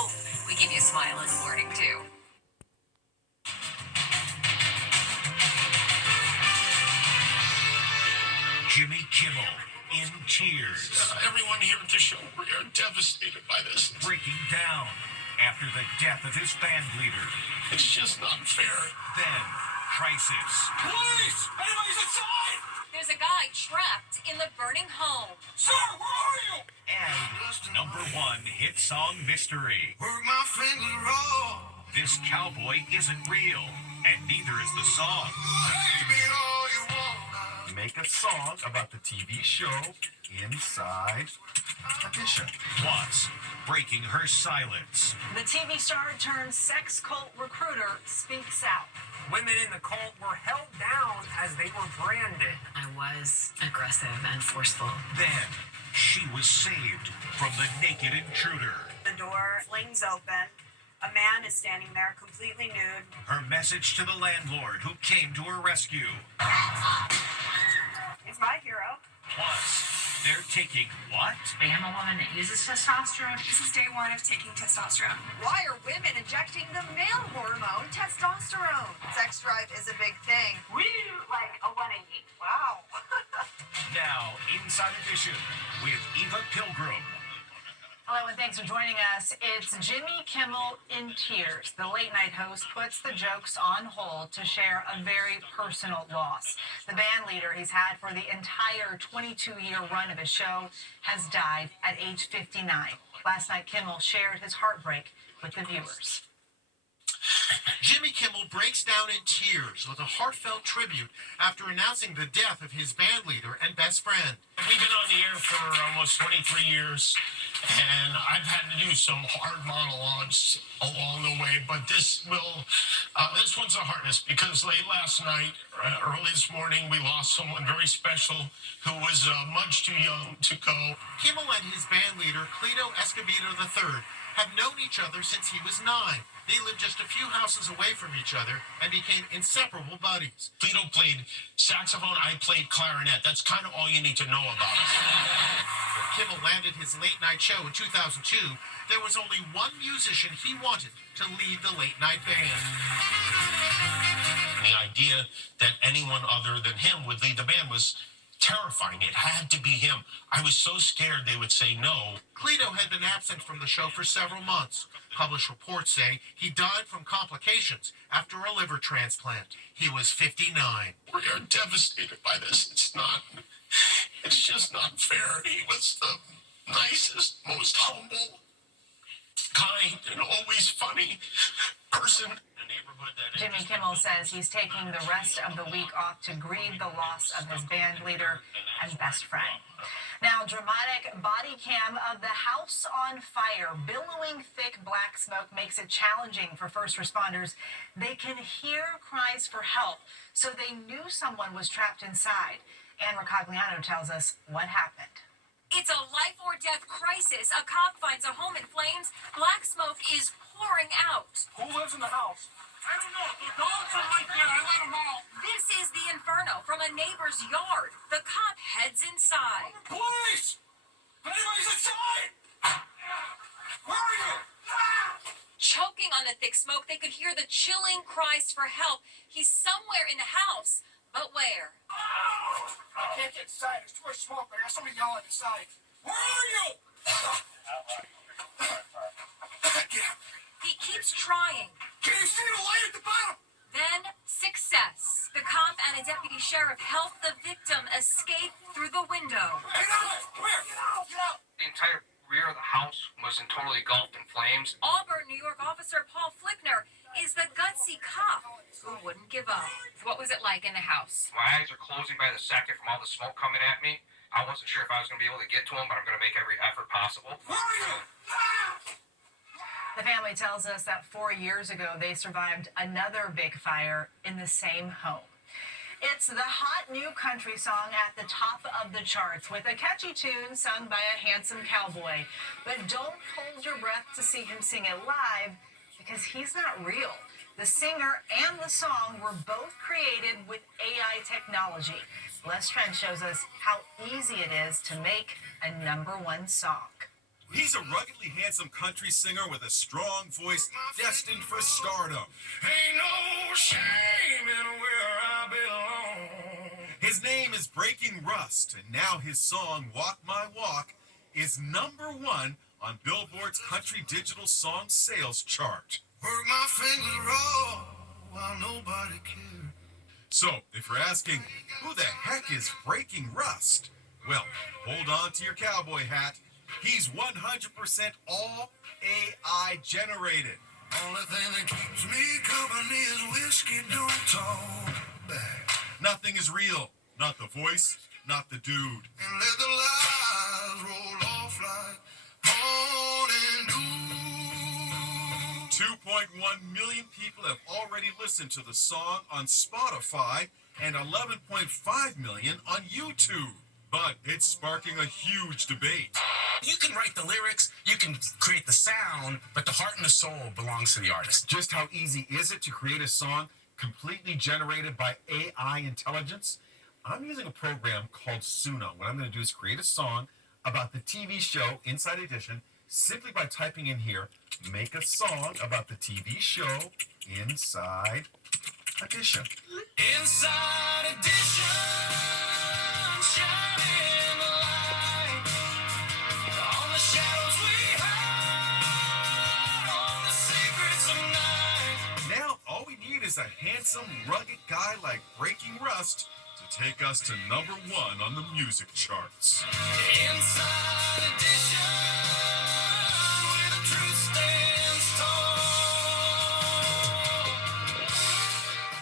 hope we give you a smile in the morning, too. Jimmy Kimmel in tears. Everyone here at the show, we are devastated by this. Breaking down after the death of his band leader. It's just not fair. Then, crisis. Police! Anybody's inside! There's a guy trapped in the burning home. Sir, where are you? And #1 hit song mystery. Work my finger raw. This cowboy isn't real, and neither is the song. Baby, all you want. Make a song about the TV show Inside Edition. Plus, breaking her silence. The TV star turned sex cult recruiter speaks out. Women in the cult were held down as they were branded. I was aggressive and forceful. Then, she was saved from the naked intruder. The door flings open. A man is standing there completely nude. Her message to the landlord who came to her rescue. He's my hero. Plus, they're taking what? I am a woman that uses testosterone. This is day one of taking testosterone. Why are women injecting the male hormone, testosterone? Sex drive is a big thing. We like a 180. Wow. Now, Inside Edition with Eva Pilgrim. Hello and thanks for joining us. It's Jimmy Kimmel in tears. The late night host puts the jokes on hold to share a very personal loss. The band leader he's had for the entire 22-year run of his show has died at age 59. Last night, Kimmel shared his heartbreak with the viewers. Jimmy Kimmel breaks down in tears with a heartfelt tribute after announcing the death of his band leader and best friend. We've been on the air for almost 23 years, and I've had to do some hard monologues along the way, but this one's the hardest because late last night, early this morning, we lost someone very special who was much too young to go. Kimmel and his band leader, Cleto Escobedo III, have known each other since he was 9. They lived just a few houses away from each other and became inseparable buddies. Cleto played saxophone, I played clarinet. That's kind of all you need to know about us. When Kimmel landed his late-night show in 2002, there was only one musician he wanted to lead the late-night band. And the idea that anyone other than him would lead the band was terrifying. It had to be him. I was so scared they would say no. Cleto had been absent from the show for several months. Published reports say he died from complications after a liver transplant. He was 59. We are devastated by this. It's just not fair. He was the nicest, most humble, kind, and always funny person. Jimmy Kimmel says he's taking the rest of the week off to grieve the loss of his band leader and best friend. Now, dramatic body cam of the house on fire. Billowing thick black smoke makes it challenging for first responders. They can hear cries for help, so they knew someone was trapped inside. Ann Ricogliano tells us what happened. It's a life or death crisis. A cop finds a home in flames. Black smoke is pouring out. Who lives in the house? I don't know. The dogs are right there. I let them out. This is the inferno from a neighbor's yard. The cop heads inside. Police! Anybody's inside? Where are you? Choking on the thick smoke, they could hear the chilling cries for help. He's somewhere in the house, but where? I can't get inside. There's too much smoke. I got somebody yelling inside. Where are you? Get out. He keeps trying. Can you see the light at the bottom? Then, success. The cop and a deputy sheriff help the victim escape through the window. Hey, no, come here. Get out. Get out. The entire rear of the house was totally engulfed in flames. Auburn, New York officer Paul Flickner is the gutsy cop who wouldn't give up. What was it like in the house? My eyes are closing by the second from all the smoke coming at me. I wasn't sure if I was going to be able to get to him, but I'm going to make every effort possible. Where are you? The family tells us that 4 years ago, they survived another big fire in the same home. It's the hot new country song at the top of the charts with a catchy tune sung by a handsome cowboy. But don't hold your breath to see him sing it live because he's not real. The singer and the song were both created with AI technology. Les Trent shows us how easy it is to make a #1 song. He's a ruggedly handsome country singer with a strong voice destined for stardom. Ain't no shame in where I belong. His name is Breaking Rust, and now his song Walk My Walk is #1 on Billboard's Country Digital Song Sales chart. Work my fingers raw while nobody cares. So, if you're asking, who the heck is Breaking Rust? Well, hold on to your cowboy hat. He's 100% all AI generated. Only thing that keeps me company is whiskey, don't talk back. Nothing is real. Not the voice, not the dude. And let the lies roll off like morning dew. 2.1 million people have already listened to the song on Spotify and 11.5 million on YouTube. But it's sparking a huge debate. You can write the lyrics, you can create the sound, but the heart and the soul belongs to the artist. Just how easy is it to create a song completely generated by AI intelligence? I'm using a program called Suno. What I'm going to do is create a song about the TV show Inside Edition simply by typing in here, make a song about the TV show Inside Edition. Inside Edition, shining the light on the shadows we hide, on the secrets of night. Now, all we need is a handsome, rugged guy like Breaking Rust to take us to #1 on the music charts. Inside Edition, where the truth stands tall.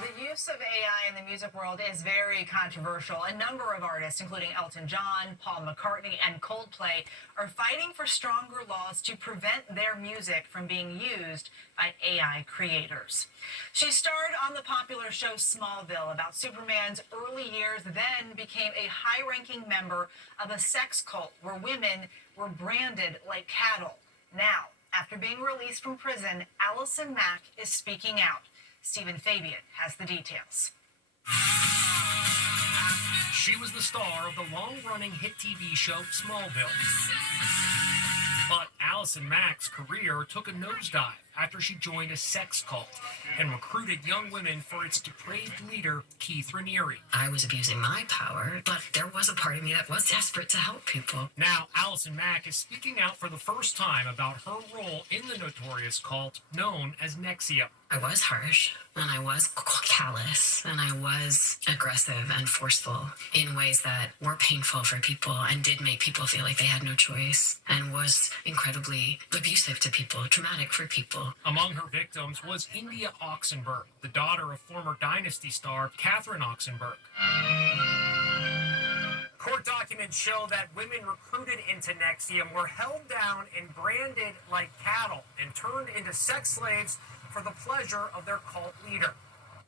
The use of AI in the music world is very controversial. A number of artists, including Elton John, Paul McCartney, and Coldplay, are fighting for stronger laws to prevent their music from being used by AI creators. She starred on the popular show Smallville about Superman's early years, then became a high-ranking member of a sex cult where women were branded like cattle. Now, after being released from prison, Allison Mack is speaking out. Stephen Fabian has the details. She was the star of the long-running hit TV show Smallville. But Allison Mack's career took a nosedive after she joined a sex cult and recruited young women for its depraved leader, Keith Raniere. I was abusing my power, but there was a part of me that was desperate to help people. Now, Allison Mack is speaking out for the first time about her role in the notorious cult known as NXIVM. I was harsh, and I was callous, and I was aggressive and forceful in ways that were painful for people and did make people feel like they had no choice, and was incredibly abusive to people, traumatic for people. Among her victims was India Oxenberg, the daughter of former Dynasty star Catherine Oxenberg. Court documents show that women recruited into NXIVM were held down and branded like cattle and turned into sex slaves for the pleasure of their cult leader.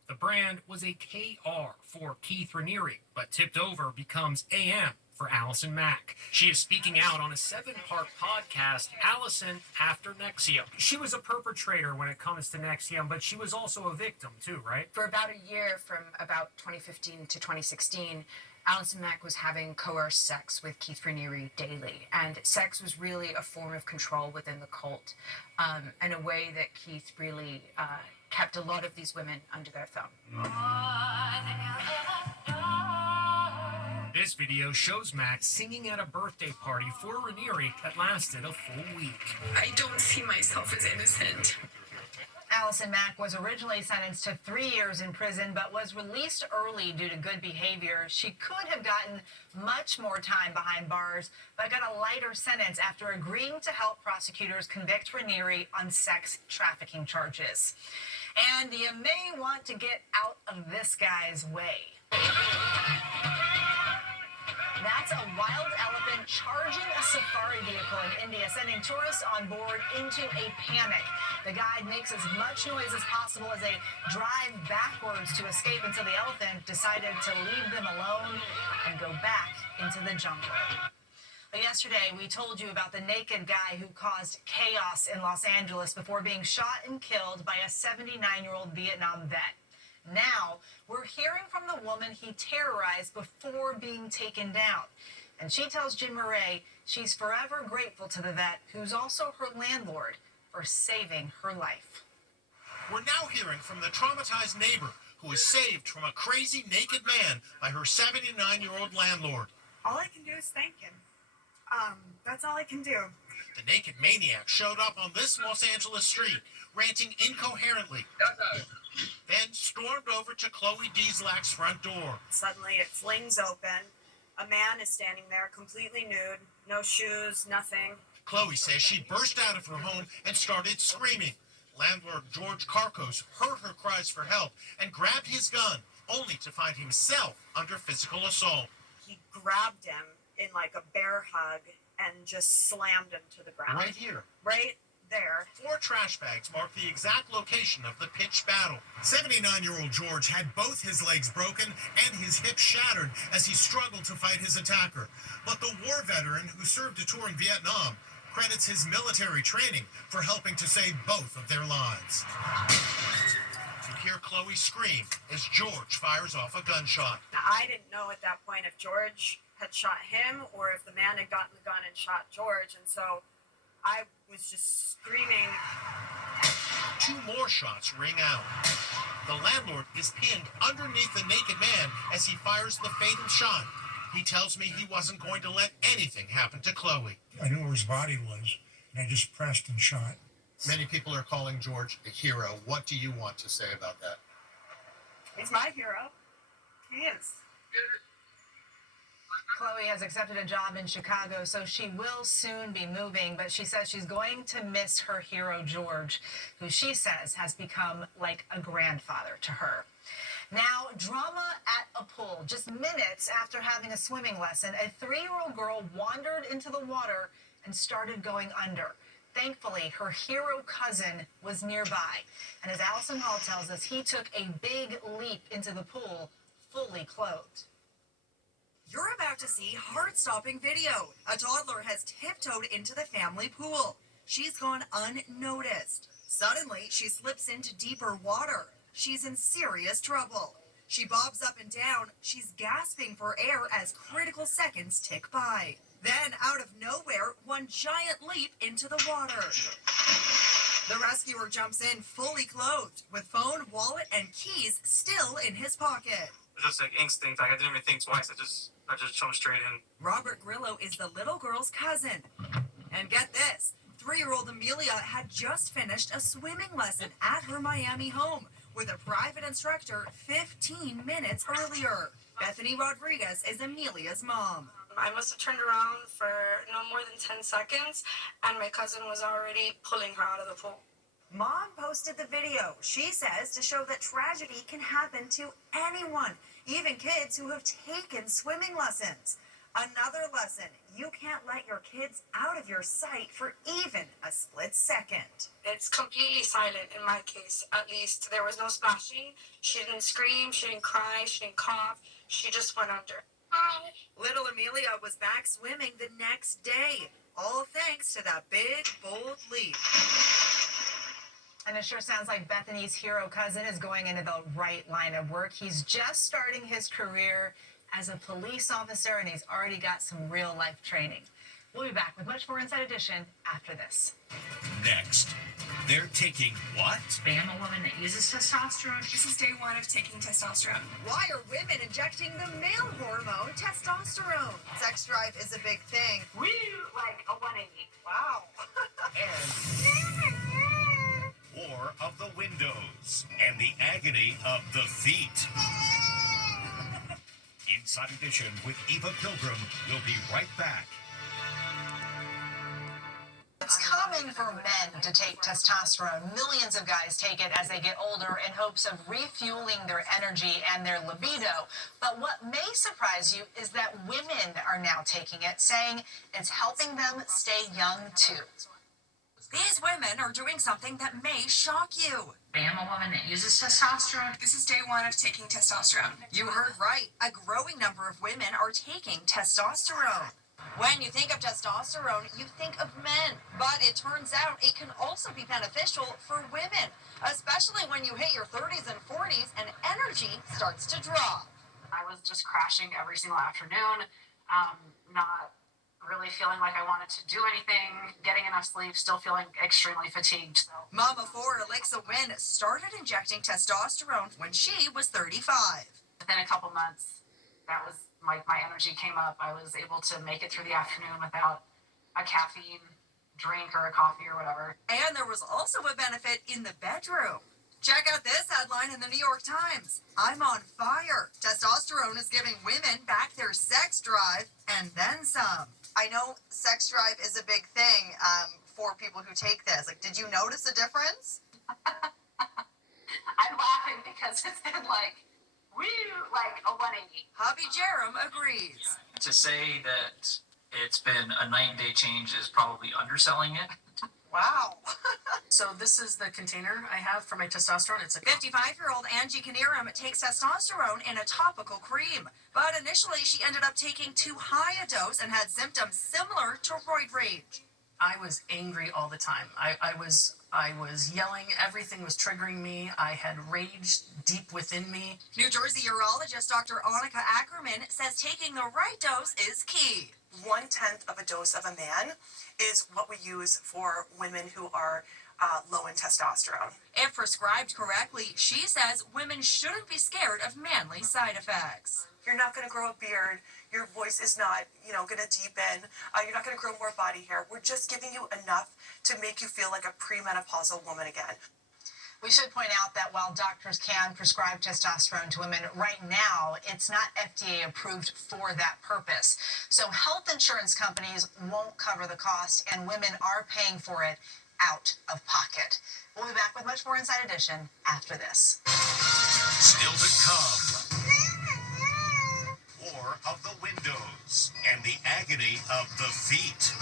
The brand was a KR for Keith Raniere, but tipped over becomes AM for Allison Mack. She is speaking out on a 7-part podcast, Allison After NXIVM. She was a perpetrator when it comes to NXIVM, but she was also a victim too, right? For about a year, from about 2015 to 2016, Allison Mack was having coerced sex with Keith Raniere daily, and sex was really a form of control within the cult, and a way that Keith really kept a lot of these women under their thumb. This video shows Mack singing at a birthday party for Raniere that lasted a full week. I don't see myself as innocent. Allison Mack was originally sentenced to 3 years in prison, but was released early due to good behavior. She could have gotten much more time behind bars, but got a lighter sentence after agreeing to help prosecutors convict Raniere on sex trafficking charges. And you may want to get out of this guy's way. That's a wild elephant charging a safari vehicle in India, sending tourists on board into a panic. The guide makes as much noise as possible as they drive backwards to escape until the elephant decided to leave them alone and go back into the jungle. Yesterday, we told you about the naked guy who caused chaos in Los Angeles before being shot and killed by a 79-year-old Vietnam vet. Now, we're hearing from the woman he terrorized before being taken down. And she tells Jim Murray she's forever grateful to the vet, who's also her landlord, for saving her life. We're now hearing from the traumatized neighbor who was saved from a crazy naked man by her 79-year-old landlord. All I can do is thank him. That's all I can do. The naked maniac showed up on this Los Angeles street, ranting incoherently, then stormed over to Chloe Dieslak's front door. Suddenly it flings open. A man is standing there completely nude, no shoes, nothing. Chloe says she burst out of her home and started screaming. Landlord George Carcos heard her cries for help and grabbed his gun, only to find himself under physical assault. He grabbed him in like a bear hug and just slammed him to the ground. Right here. Right there. 4 trash bags mark the exact location of the pitched battle. 79-year-old George had both his legs broken and his hip shattered as he struggled to fight his attacker. But the war veteran who served a tour in Vietnam credits his military training for helping to save both of their lives. You hear Chloe scream as George fires off a gunshot. Now, I didn't know at that point if George had shot him or if the man had gotten the gun and shot George, and so I was just screaming. 2 more shots ring out. The landlord is pinned underneath the naked man as he fires the fatal shot. He tells me he wasn't going to let anything happen to Chloe. I knew where his body was, and I just pressed and shot. Many people are calling George a hero. What do you want to say about that? He's my hero. He is. Chloe has accepted a job in Chicago, so she will soon be moving, but she says she's going to miss her hero, George, who she says has become like a grandfather to her. Now, drama at a pool. Just minutes after having a swimming lesson, a 3-year-old girl wandered into the water and started going under. Thankfully, her hero cousin was nearby. And as Allison Hall tells us, he took a big leap into the pool, fully clothed. You're about to see heart-stopping video. A toddler has tiptoed into the family pool. She's gone unnoticed. Suddenly, she slips into deeper water. She's in serious trouble. She bobs up and down. She's gasping for air as critical seconds tick by. Then, out of nowhere, one giant leap into the water. The rescuer jumps in fully clothed, with phone, wallet, and keys still in his pocket. Just like instinct, like I didn't even think twice. I just jumped straight in. Robert Grillo is the little girl's cousin. And get this, 3-year-old Amelia had just finished a swimming lesson at her Miami home with a private instructor 15 minutes earlier. Bethany Rodriguez is Amelia's mom. I must have turned around for no more than 10 seconds, and my cousin was already pulling her out of the pool. Mom posted the video, she says, to show that tragedy can happen to anyone, even kids who have taken swimming lessons. Another lesson, you can't let your kids out of your sight for even a split second. It's completely silent in my case, at least. There was no splashing. She didn't scream, she didn't cry, she didn't cough. She just went under. Hi. Little Amelia was back swimming the next day, all thanks to that big, bold leap. And it sure sounds like Bethany's hero cousin is going into the right line of work. He's just starting his career as a police officer, and he's already got some real-life training. We'll be back with much more Inside Edition after this. Next, they're taking what? I'm a woman that uses testosterone. This is day 1 of taking testosterone. Why are women injecting the male hormone, testosterone? Sex drive is a big thing. We like a 180. Wow. War of the windows and the agony of the feet. Inside Edition with Eva Pilgrim. We'll be right back. It's common for men to take testosterone. Millions of guys take it as they get older in hopes of refueling their energy and their libido. But what may surprise you is that women are now taking it, saying it's helping them stay young too. These women are doing something that may shock you. I'm a woman that uses testosterone. This is day 1 of taking testosterone. You heard right. A growing number of women are taking testosterone. When you think of testosterone, you think of men. But it turns out it can also be beneficial for women, especially when you hit your 30s and 40s and energy starts to drop. I was just crashing every single afternoon. not really feeling like I wanted to do anything, getting enough sleep, still feeling extremely fatigued. So. Mama 4 Alexa Wynn started injecting testosterone when she was 35. Within a couple months, that was my energy came up. I was able to make it through the afternoon without a caffeine drink or a coffee or whatever. And there was also a benefit in the bedroom. Check out this headline in the New York Times. I'm on fire. Testosterone is giving women back their sex drive and then some. I know sex drive is a big thing for people who take this. Like, did you notice a difference? I'm laughing because it's been like a 180. Hubby Jerem agrees. To say that it's been a night and day change is probably underselling it. Wow. So this is the container I have for my testosterone. It's a 55-year-old Angie Knierim takes testosterone in a topical cream. But initially, she ended up taking too high a dose and had symptoms similar to roid rage. I was angry all the time. I was yelling. Everything was triggering me. I had rage deep within me. New Jersey urologist Dr. Annika Ackerman says taking the right dose is key. 1/10 of a dose of a man is what we use for women who are low in testosterone. If prescribed correctly, she says women shouldn't be scared of manly side effects. You're not going to grow a beard. Your voice is not, going to deepen. You're not going to grow more body hair. We're just giving you enough to make you feel like a premenopausal woman again. We should point out that while doctors can prescribe testosterone to women, right now it's not FDA approved for that purpose. So health insurance companies won't cover the cost, and women are paying for it out of pocket. We'll be back with much more Inside Edition after this. Still to come. War of the windows and the agony of the feet.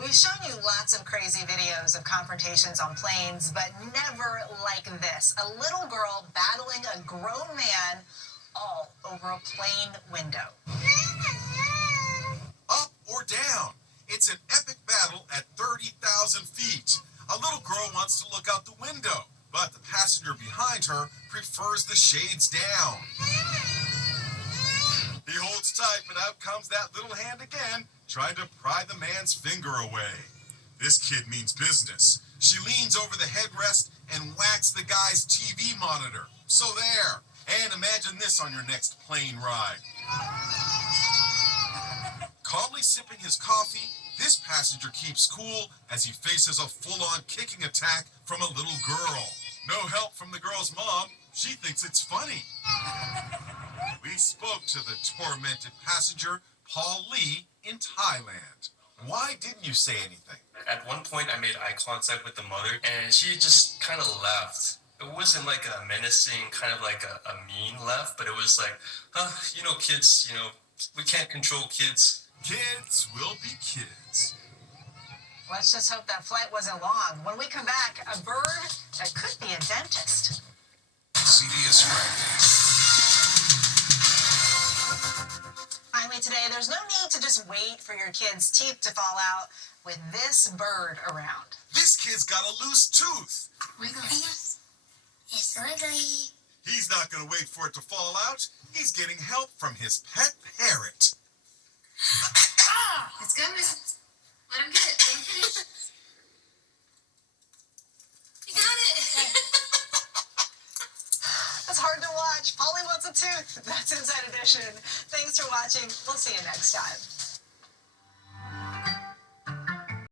We've shown you lots of crazy videos of confrontations on planes, but never like this. A little girl battling a grown man all over a plane window. Up or down? It's an epic battle at 30,000 feet. A little girl wants to look out the window, but the passenger behind her prefers the shades down. He holds tight, but out comes that little hand again, trying to pry the man's finger away. This kid means business. She leans over the headrest and whacks the guy's TV monitor. So there. And imagine this on your next plane ride. Calmly sipping his coffee, this passenger keeps cool as he faces a full-on kicking attack from a little girl. No help from the girl's mom. She thinks it's funny. We spoke to the tormented passenger, Paul Lee, in Thailand. Why didn't you say anything? At one point, I made eye contact with the mother, and she just kind of left. It wasn't like a menacing, kind of like a mean laugh, but it was like, kids, we can't control kids. Kids will be kids. Let's just hope that flight wasn't long. When we come back, a bird that could be a dentist. CBS Friday. Finally today, there's no need to just wait for your kid's teeth to fall out with this bird around. This kid's got a loose tooth. Wiggle. It's wiggly. He's not going to wait for it to fall out. He's getting help from his pet parrot. It's coming. Let him get it. Let him finish. You got it. That's hard to watch. Polly wants a tooth. That's Inside Edition. Thanks for watching. We'll see you next time.